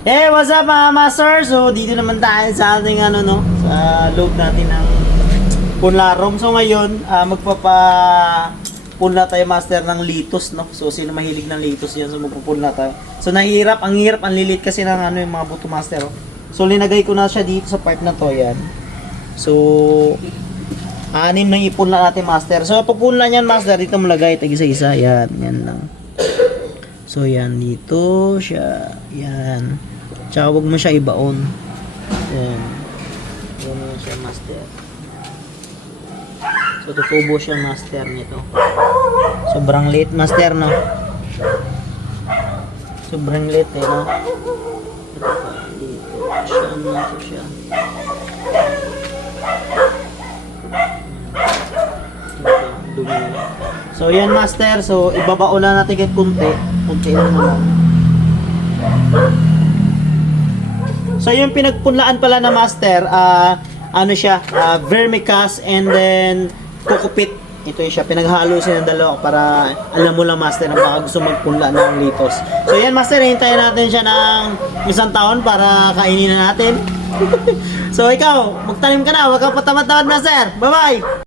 Hey, what's up mga master? So, dito naman tayo sa ating sa loob natin ng punlarong. So, ngayon, punla tayo master ng litos, no? So, sino mahilig ng litos yan? So, magpupunla tayo. So, ang hirap, ang lilit kasi ng yung mga buto master, oh. So, linagay ko na siya dito sa part na to, yan. So, 6 na ipunla natin master. So, pupunla niyan master, dito mo lagay, tag-isa-isa, yan lang. So, yan, dito siya, yan. Tsaka huwag mo siya ibaon. Yan. Huwag mo siya master. So, tutubo siya master nito. Sobrang late master, no? Sobrang late, eh, no? Ito pa, dito. Siya, nito siya. Dumi. So, yan master. So, ibabaon na natin kahit kunti. Kunti lang naman. So yung pinagpunlaan pala na master, ano siya, vermicast and then kukupit. Ito siya, pinaghalo siya ng dalawa para alam mo lang master na baka gusto magpunla ng litos. So yan master, hintayin natin siya ng 1 taon para kainin na natin. So ikaw, magtanim ka na, huwag kang patamad-tamad master. Bye bye!